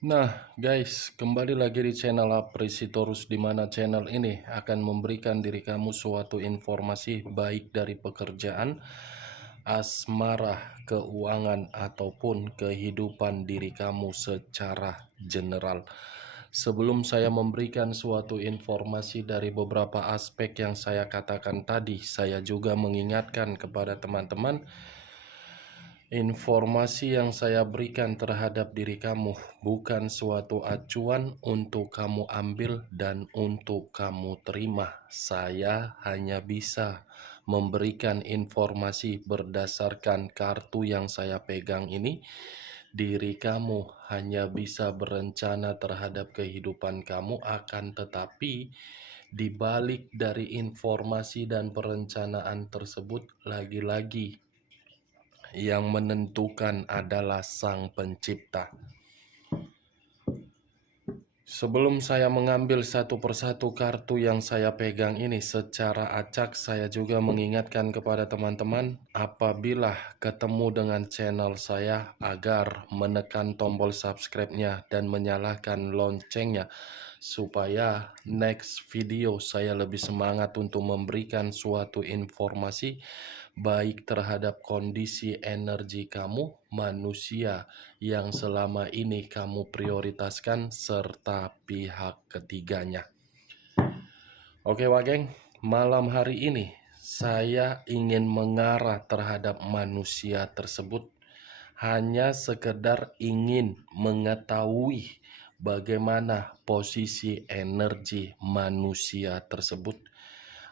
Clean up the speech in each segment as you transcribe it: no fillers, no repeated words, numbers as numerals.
Nah, guys, kembali lagi di channel Apresitorus, di mana channel ini akan memberikan diri kamu suatu informasi baik dari pekerjaan, asmara, keuangan, ataupun kehidupan diri kamu secara general. Sebelum saya memberikan suatu informasi dari beberapa aspek yang saya katakan tadi, saya juga mengingatkan kepada teman-teman. Informasi yang saya berikan terhadap diri kamu bukan suatu acuan untuk kamu ambil dan untuk kamu terima. Saya hanya bisa memberikan informasi berdasarkan kartu yang saya pegang ini. Diri kamu hanya bisa berencana terhadap kehidupan kamu, akan tetapi di balik dari informasi dan perencanaan tersebut, lagi-lagi yang menentukan adalah Sang Pencipta. Sebelum saya mengambil satu persatu kartu yang saya pegang ini secara acak, saya juga mengingatkan kepada teman-teman apabila ketemu dengan channel saya agar menekan tombol subscribe-nya dan menyalakan loncengnya supaya next video saya lebih semangat untuk memberikan suatu informasi baik terhadap kondisi energi kamu, manusia yang selama ini kamu prioritaskan, serta pihak ketiganya. Oke Wageng, malam hari ini saya ingin mengarah terhadap manusia tersebut, hanya sekedar ingin mengetahui bagaimana posisi energi manusia tersebut,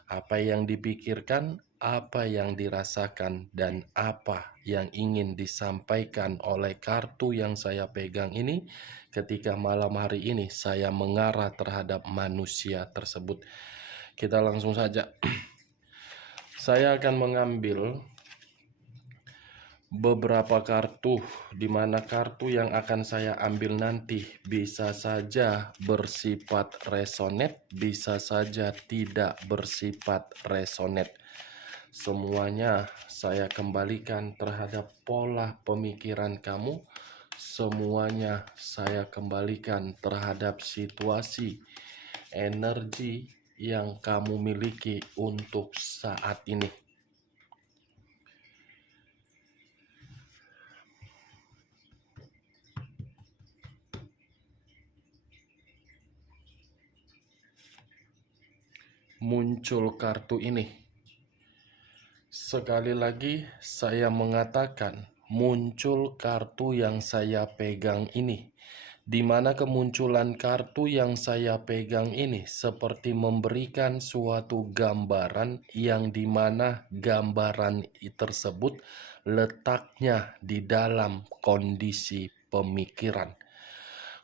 apa yang dipikirkan, apa yang dirasakan, dan apa yang ingin disampaikan oleh kartu yang saya pegang ini ketika malam hari ini saya mengarah terhadap manusia tersebut. Kita langsung saja. Saya akan mengambil beberapa kartu, di mana kartu yang akan saya ambil nanti bisa saja bersifat resonate, bisa saja tidak bersifat resonate. Semuanya saya kembalikan terhadap pola pemikiran kamu. Semuanya saya kembalikan terhadap situasi energi yang kamu miliki untuk saat ini. Muncul kartu ini. Sekali lagi saya mengatakan muncul kartu yang saya pegang ini, di mana kemunculan kartu yang saya pegang ini seperti memberikan suatu gambaran yang dimana gambaran tersebut letaknya di dalam kondisi pemikiran.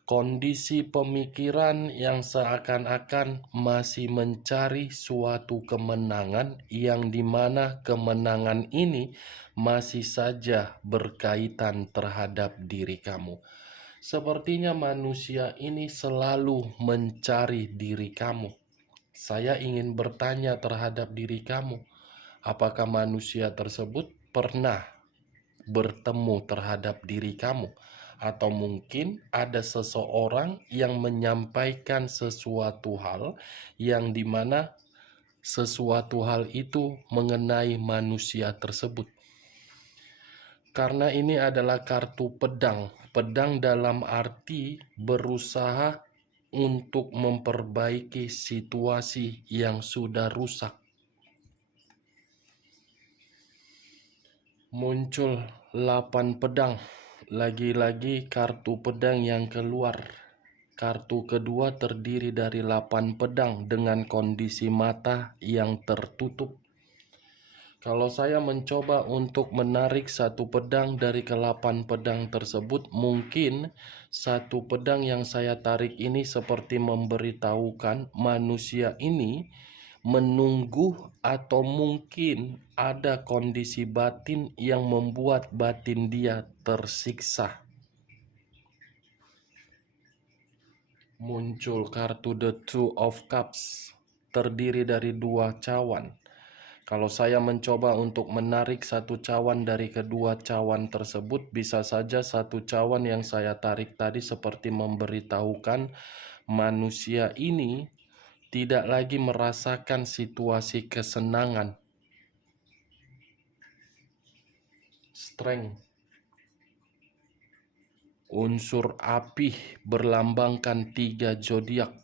Kondisi pemikiran yang seakan-akan masih mencari suatu kemenangan, yang dimana kemenangan ini masih saja berkaitan terhadap diri kamu. Sepertinya manusia ini selalu mencari diri kamu. Saya ingin bertanya terhadap diri kamu, apakah manusia tersebut pernah bertemu terhadap diri kamu? Atau mungkin ada seseorang yang menyampaikan sesuatu hal yang dimana sesuatu hal itu mengenai manusia tersebut. Karena ini adalah kartu pedang. Pedang dalam arti berusaha untuk memperbaiki situasi yang sudah rusak. Muncul 8 pedang. Lagi-lagi kartu pedang yang keluar. Kartu kedua terdiri dari 8 pedang dengan kondisi mata yang tertutup. Kalau saya mencoba untuk menarik satu pedang dari ke-8 pedang tersebut, mungkin satu pedang yang saya tarik ini seperti memberitahukan manusia ini menunggu, atau mungkin ada kondisi batin yang membuat batin dia tersiksa. Muncul kartu The Two of Cups, terdiri dari 2 cawan. Kalau saya mencoba untuk menarik satu cawan dari kedua cawan tersebut, bisa saja satu cawan yang saya tarik tadi seperti memberitahukan manusia ini tidak lagi merasakan situasi kesenangan. Strength. Unsur api berlambangkan 3 zodiak,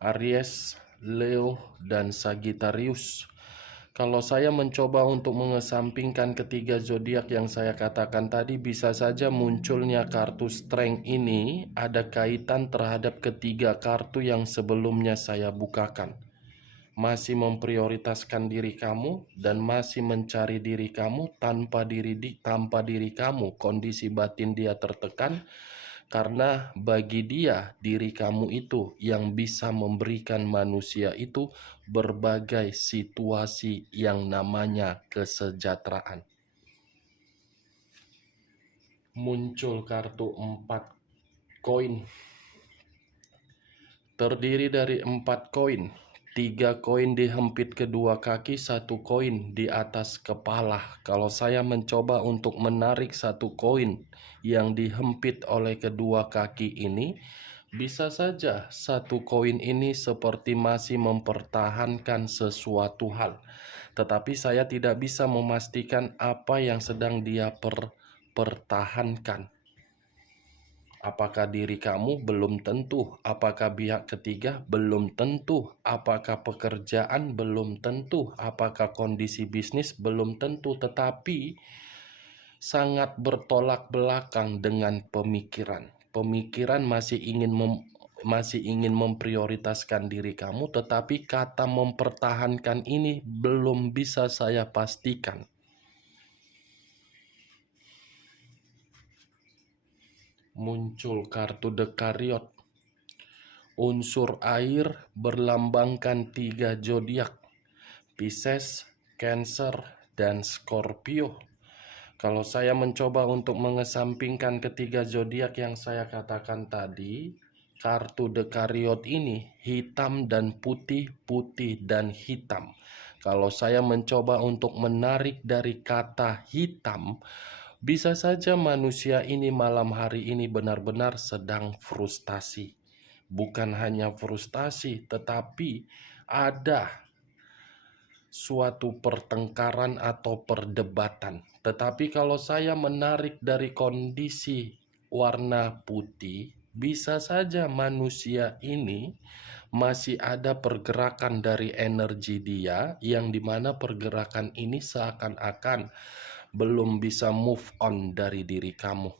Aries, Leo, dan Sagittarius. Kalau saya mencoba untuk mengesampingkan ketiga zodiak yang saya katakan tadi, bisa saja munculnya kartu strength ini ada kaitan terhadap ketiga kartu yang sebelumnya saya bukakan. Masih memprioritaskan diri kamu dan masih mencari diri kamu tanpa diri kamu, kondisi batin dia tertekan. Karena bagi dia, diri kamu itu yang bisa memberikan manusia itu berbagai situasi yang namanya kesejahteraan. Muncul kartu 4 koin. Terdiri dari 4 koin. 3 koin dihempit kedua kaki, 1 koin di atas kepala. Kalau saya mencoba untuk menarik 1 koin yang dihempit oleh kedua kaki ini, bisa saja 1 koin ini seperti masih mempertahankan sesuatu hal. Tetapi saya tidak bisa memastikan apa yang sedang dia pertahankan. Apakah diri kamu? Belum tentu. Apakah pihak ketiga? Belum tentu. Apakah pekerjaan? Belum tentu. Apakah kondisi bisnis? Belum tentu. Tetapi sangat bertolak belakang dengan pemikiran. Pemikiran masih ingin memprioritaskan diri kamu, tetapi kata mempertahankan ini belum bisa saya pastikan. Muncul kartu The Chariot. Unsur air berlambangkan 3 zodiak, Pisces, Cancer, dan Scorpio. Kalau saya mencoba untuk mengesampingkan ketiga zodiak yang saya katakan tadi, kartu The Chariot ini hitam dan putih, putih dan hitam. Kalau saya mencoba untuk menarik dari kata hitam, bisa saja manusia ini malam hari ini benar-benar sedang frustasi. Bukan hanya frustasi, tetapi ada suatu pertengkaran atau perdebatan. Tetapi kalau saya menarik dari kondisi warna putih, bisa saja manusia ini masih ada pergerakan dari energi dia, yang dimana pergerakan ini seakan-akan belum bisa move on dari diri kamu.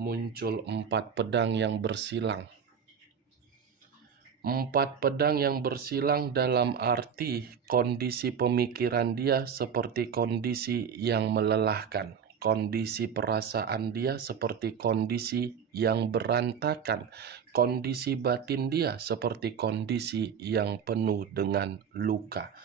Muncul 4 pedang yang bersilang. 4 pedang yang bersilang dalam arti kondisi pemikiran dia seperti kondisi yang melelahkan. Kondisi perasaan dia seperti kondisi yang berantakan. Kondisi batin dia seperti kondisi yang penuh dengan luka.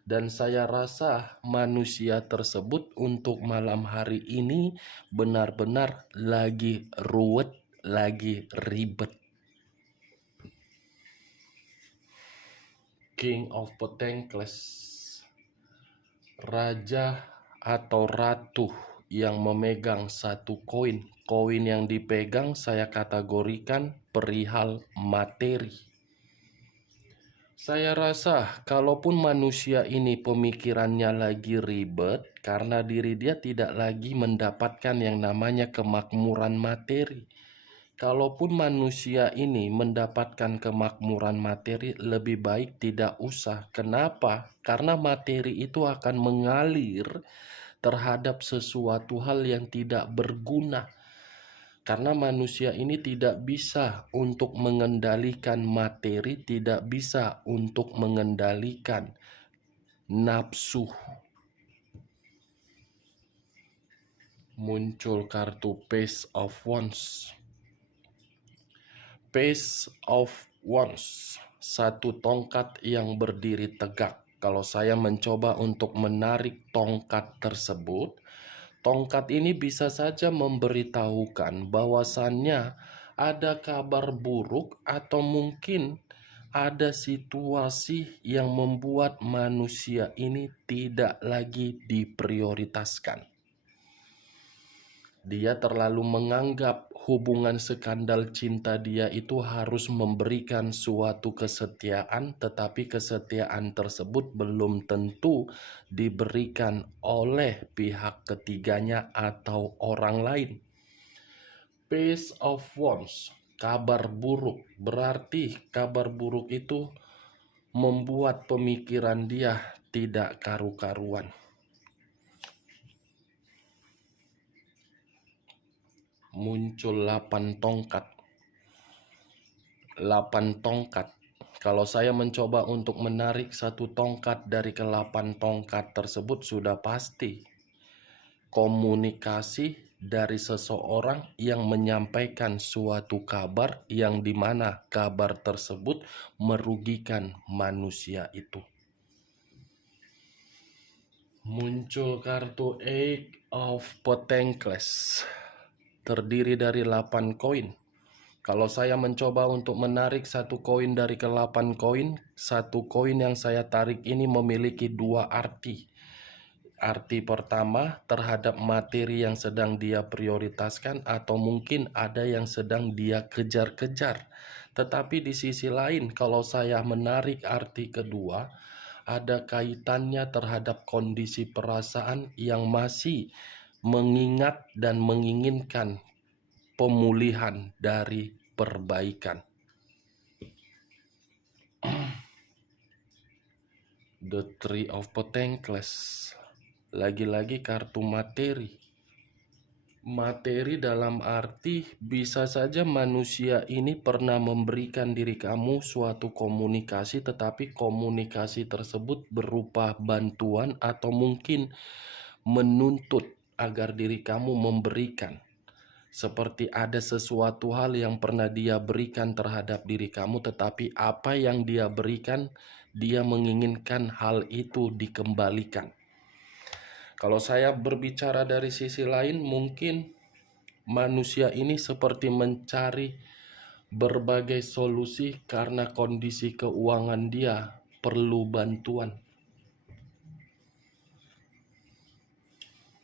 Dan saya rasa manusia tersebut untuk malam hari ini benar-benar lagi ruwet, lagi ribet. King of Pentacles, raja atau ratu yang memegang 1 koin. Koin yang dipegang saya kategorikan perihal materi. Saya rasa kalaupun manusia ini pemikirannya lagi ribet karena diri dia tidak lagi mendapatkan yang namanya kemakmuran materi. Kalaupun manusia ini mendapatkan kemakmuran materi, lebih baik tidak usah. Kenapa? Karena materi itu akan mengalir terhadap sesuatu hal yang tidak berguna. Karena manusia ini tidak bisa untuk mengendalikan materi, tidak bisa untuk mengendalikan nafsu. Muncul kartu Page of Wands. Page of Wands, 1 tongkat yang berdiri tegak. Kalau saya mencoba untuk menarik tongkat tersebut, tongkat ini bisa saja memberitahukan bahwasannya ada kabar buruk atau mungkin ada situasi yang membuat manusia ini tidak lagi diprioritaskan. Dia terlalu menganggap hubungan skandal cinta dia itu harus memberikan suatu kesetiaan, tetapi kesetiaan tersebut belum tentu diberikan oleh pihak ketiganya atau orang lain. Piece of worms, kabar buruk, berarti kabar buruk itu membuat pemikiran dia tidak karu-karuan. Muncul 8 tongkat. 8 tongkat. Kalau saya mencoba untuk menarik satu tongkat dari ke-8 tongkat tersebut, sudah pasti komunikasi dari seseorang yang menyampaikan suatu kabar yang dimana kabar tersebut merugikan manusia itu. Muncul kartu Eight of Pentacles, terdiri dari 8 koin. Kalau saya mencoba untuk menarik satu koin dari ke-8 koin, satu koin yang saya tarik ini memiliki dua arti. Arti pertama terhadap materi yang sedang dia prioritaskan atau mungkin ada yang sedang dia kejar-kejar. Tetapi di sisi lain, kalau saya menarik arti kedua, ada kaitannya terhadap kondisi perasaan yang masih mengingat dan menginginkan pemulihan dari perbaikan. The Three of Pentacles, lagi-lagi kartu materi. Materi dalam arti bisa saja manusia ini pernah memberikan diri kamu suatu komunikasi, tetapi komunikasi tersebut berupa bantuan atau mungkin menuntut agar diri kamu memberikan. Seperti ada sesuatu hal yang pernah dia berikan terhadap diri kamu, tetapi apa yang dia berikan, dia menginginkan hal itu dikembalikan. Kalau saya berbicara dari sisi lain, mungkin manusia ini seperti mencari berbagai solusi karena kondisi keuangan dia perlu bantuan.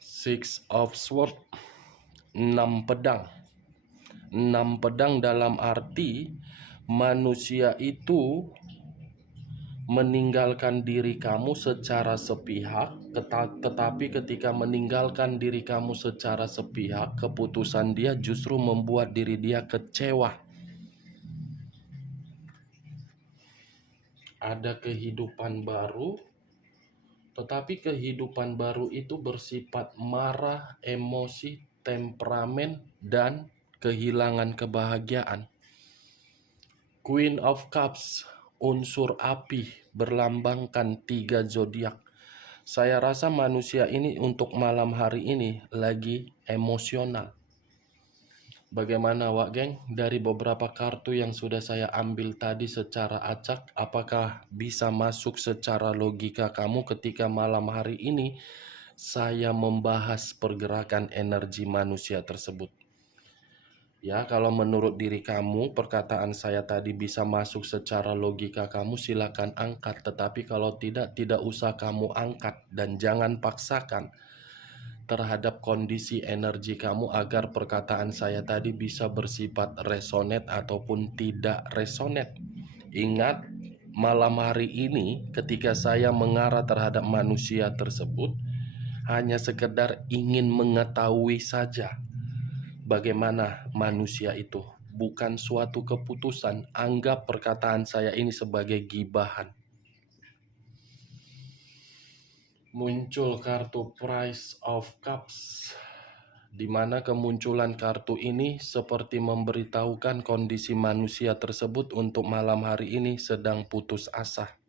Six of Swords, 6 pedang. 6 pedang dalam arti manusia itu meninggalkan diri kamu secara sepihak, tetapi ketika meninggalkan diri kamu secara sepihak, keputusan dia justru membuat diri dia kecewa. Ada kehidupan baru, tetapi kehidupan baru itu bersifat marah, emosi, temperamen, dan kehilangan kebahagiaan. Queen of Cups, unsur api, berlambangkan 3 zodiak. Saya rasa manusia ini untuk malam hari ini lagi emosional. Bagaimana Wak Geng? Dari beberapa kartu yang sudah saya ambil tadi secara acak, apakah bisa masuk secara logika kamu ketika malam hari ini saya membahas pergerakan energi manusia tersebut? Ya, kalau menurut diri kamu perkataan saya tadi bisa masuk secara logika kamu, silakan angkat. Tetapi kalau tidak usah kamu angkat dan jangan paksakan terhadap kondisi energi kamu agar perkataan saya tadi bisa bersifat resonate ataupun tidak resonate. Ingat, malam hari ini ketika saya mengarah terhadap manusia tersebut, hanya sekedar ingin mengetahui saja bagaimana manusia itu. Bukan suatu keputusan. Anggap perkataan saya ini sebagai gibahan. Muncul kartu Price of Cups, di mana kemunculan kartu ini seperti memberitahukan kondisi manusia tersebut untuk malam hari ini sedang putus asa.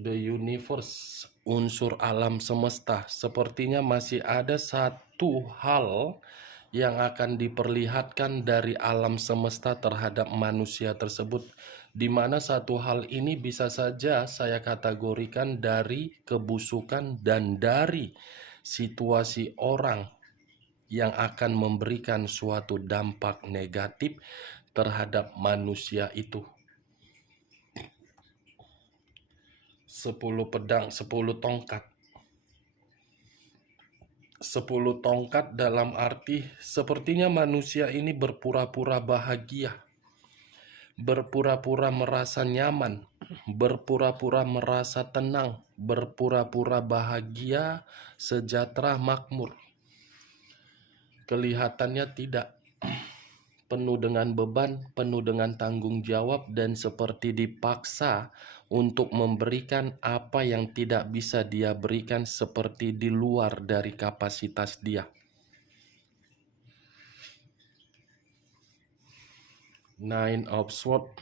The Universe, unsur alam semesta, sepertinya masih ada satu hal yang akan diperlihatkan dari alam semesta terhadap manusia tersebut, di mana satu hal ini bisa saja saya kategorikan dari kebusukan dan dari situasi orang yang akan memberikan suatu dampak negatif terhadap manusia itu. 10 pedang, 10 tongkat. 10 tongkat dalam arti sepertinya manusia ini berpura-pura bahagia, berpura-pura merasa nyaman, berpura-pura merasa tenang, berpura-pura bahagia, sejahtera, makmur. Kelihatannya tidak, penuh dengan beban, penuh dengan tanggung jawab, dan seperti dipaksa untuk memberikan apa yang tidak bisa dia berikan, seperti di luar dari kapasitas dia. Nine of Swords,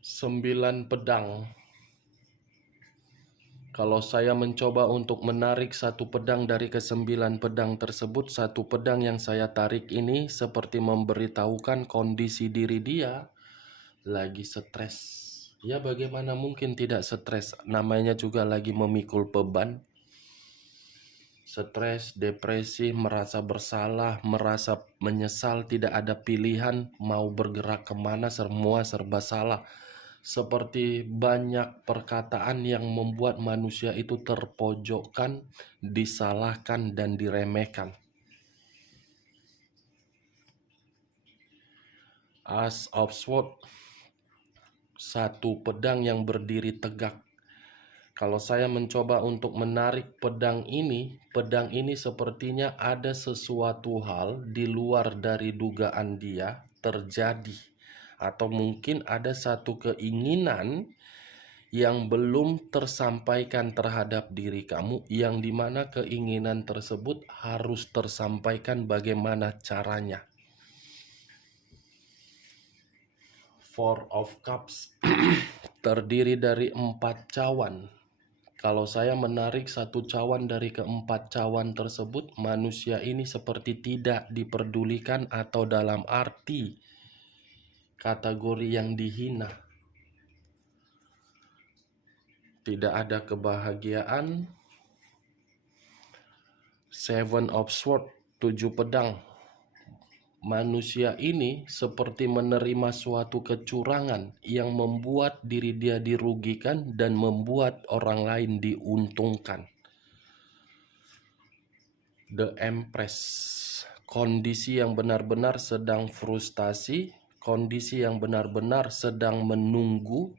9 pedang. Kalau saya mencoba untuk menarik satu pedang dari ke-9 pedang tersebut, satu pedang yang saya tarik ini seperti memberitahukan kondisi diri dia lagi stres. Ya, bagaimana mungkin tidak stres? Namanya juga lagi memikul beban. Stres, depresi, merasa bersalah, merasa menyesal, tidak ada pilihan, mau bergerak kemana, semua serba salah. Seperti banyak perkataan yang membuat manusia itu terpojokkan, disalahkan, dan diremehkan. Ace of Swords, satu pedang yang berdiri tegak. Kalau saya mencoba untuk menarik pedang ini sepertinya ada sesuatu hal di luar dari dugaan dia terjadi. Atau mungkin ada satu keinginan yang belum tersampaikan terhadap diri kamu, yang dimana keinginan tersebut harus tersampaikan, bagaimana caranya. Four of Cups terdiri dari 4 cawan. Kalau saya menarik satu cawan dari ke-4 cawan tersebut, manusia ini seperti tidak diperdulikan atau dalam arti kategori yang dihina. Tidak ada kebahagiaan. Seven of Swords, 7 pedang. Manusia ini seperti menerima suatu kecurangan yang membuat diri dia dirugikan dan membuat orang lain diuntungkan. The Empress, kondisi yang benar-benar sedang frustasi, kondisi yang benar-benar sedang menunggu.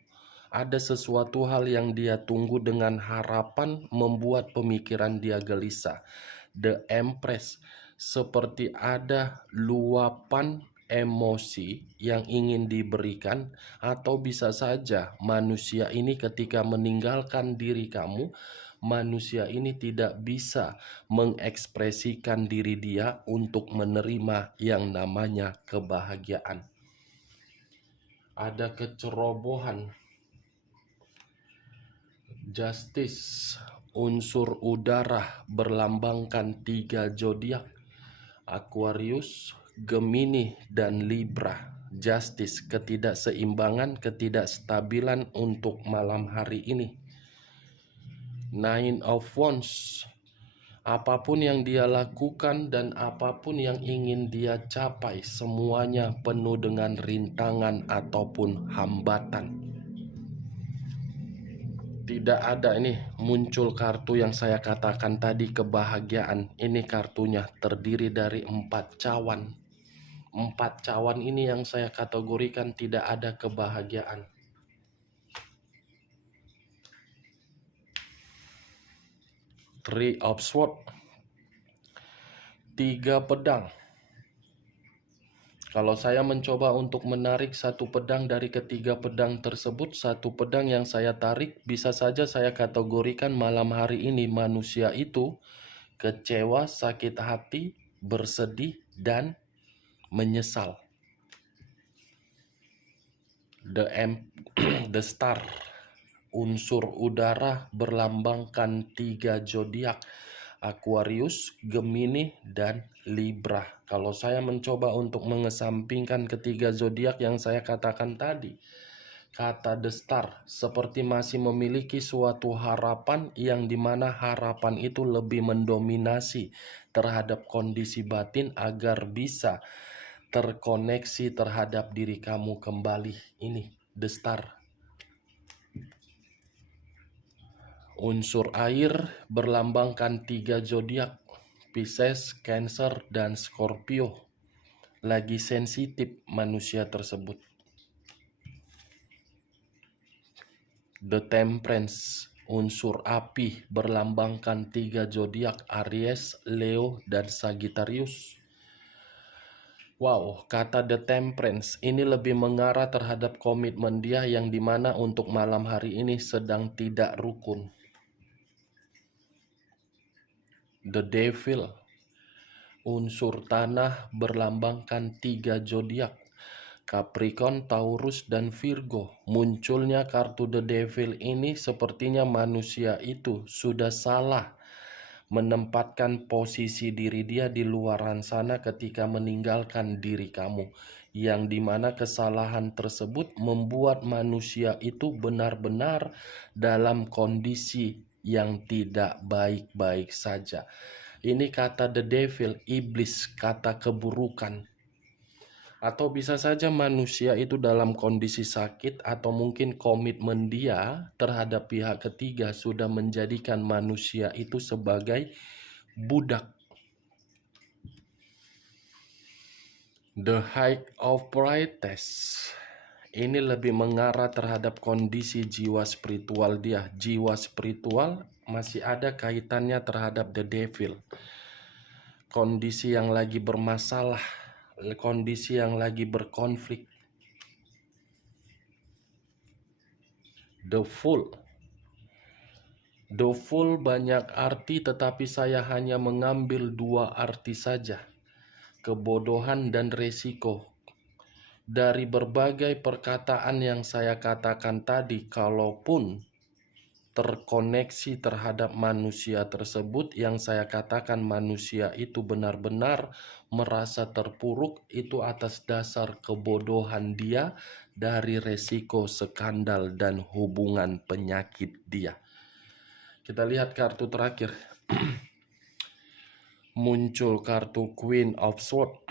Ada sesuatu hal yang dia tunggu dengan harapan, membuat pemikiran dia gelisah. The Empress, seperti ada luapan emosi yang ingin diberikan, atau bisa saja manusia ini ketika meninggalkan diri kamu, manusia ini tidak bisa mengekspresikan diri dia untuk menerima yang namanya kebahagiaan. Ada kecerobohan. Justice, unsur udara berlambangkan 3 zodiak, Aquarius, Gemini, dan Libra. Justice, ketidakseimbangan, ketidakstabilan untuk malam hari ini. Nine of Wands, apapun yang dia lakukan dan apapun yang ingin dia capai, semuanya penuh dengan rintangan ataupun hambatan. Tidak ada, ini muncul kartu yang saya katakan tadi, kebahagiaan. Ini kartunya terdiri dari 4 cawan. 4 cawan ini yang saya kategorikan tidak ada kebahagiaan. Three of Swords, 3 pedang. Kalau saya mencoba untuk menarik satu pedang dari ketiga pedang tersebut, satu pedang yang saya tarik bisa saja saya kategorikan malam hari ini manusia itu kecewa, sakit hati, bersedih, dan menyesal. The Star, unsur udara berlambangkan 3 zodiak, Aquarius, Gemini, dan Libra. Kalau saya mencoba untuk mengesampingkan ketiga zodiak yang saya katakan tadi, kata The Star seperti masih memiliki suatu harapan, yang dimana harapan itu lebih mendominasi terhadap kondisi batin agar bisa terkoneksi terhadap diri kamu kembali. Ini The Star. Unsur air berlambangkan 3 zodiak, Pisces, Cancer, dan Scorpio. Lagi sensitif manusia tersebut. The Temperance, unsur api berlambangkan 3 zodiak, Aries, Leo, dan Sagittarius. Wow, kata The Temperance ini lebih mengarah terhadap komitmen dia yang dimana untuk malam hari ini sedang tidak rukun. The Devil, unsur tanah berlambangkan 3 zodiak, Capricorn, Taurus, dan Virgo. Munculnya kartu The Devil ini sepertinya manusia itu sudah salah menempatkan posisi diri dia di luaran sana ketika meninggalkan diri kamu, yang dimana kesalahan tersebut membuat manusia itu benar-benar dalam kondisi yang tidak baik-baik saja. Ini kata The Devil, iblis, kata keburukan. Atau bisa saja manusia itu dalam kondisi sakit, atau mungkin komitmen dia terhadap pihak ketiga sudah menjadikan manusia itu sebagai budak. The High of Brightness ini lebih mengarah terhadap kondisi jiwa spiritual dia. Jiwa spiritual masih ada kaitannya terhadap The Devil. Kondisi yang lagi bermasalah, kondisi yang lagi berkonflik. The Fool. The Fool banyak arti, tetapi saya hanya mengambil 2 arti saja. Kebodohan dan resiko. Dari berbagai perkataan yang saya katakan tadi, kalaupun terkoneksi terhadap manusia tersebut, yang saya katakan manusia itu benar-benar merasa terpuruk, itu atas dasar kebodohan dia dari resiko skandal dan hubungan penyakit dia. Kita lihat kartu terakhir. Muncul kartu Queen of Swords,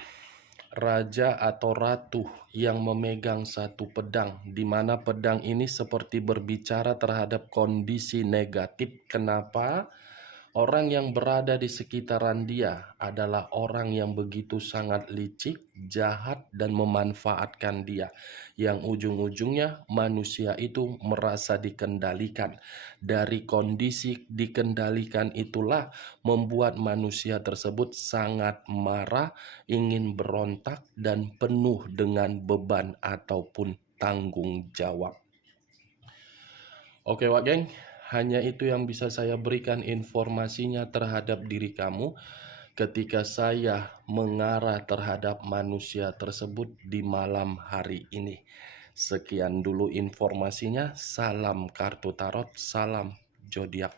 raja atau ratu yang memegang satu pedang, di mana pedang ini seperti berbicara terhadap kondisi negatif. Kenapa? Orang yang berada di sekitaran dia adalah orang yang begitu sangat licik, jahat, dan memanfaatkan dia. Yang ujung-ujungnya manusia itu merasa dikendalikan. Dari kondisi dikendalikan itulah membuat manusia tersebut sangat marah, ingin berontak, dan penuh dengan beban ataupun tanggung jawab. Oke, Wak Geng. Hanya itu yang bisa saya berikan informasinya terhadap diri kamu ketika saya mengarah terhadap manusia tersebut di malam hari ini. Sekian dulu informasinya. Salam kartu tarot, salam zodiak.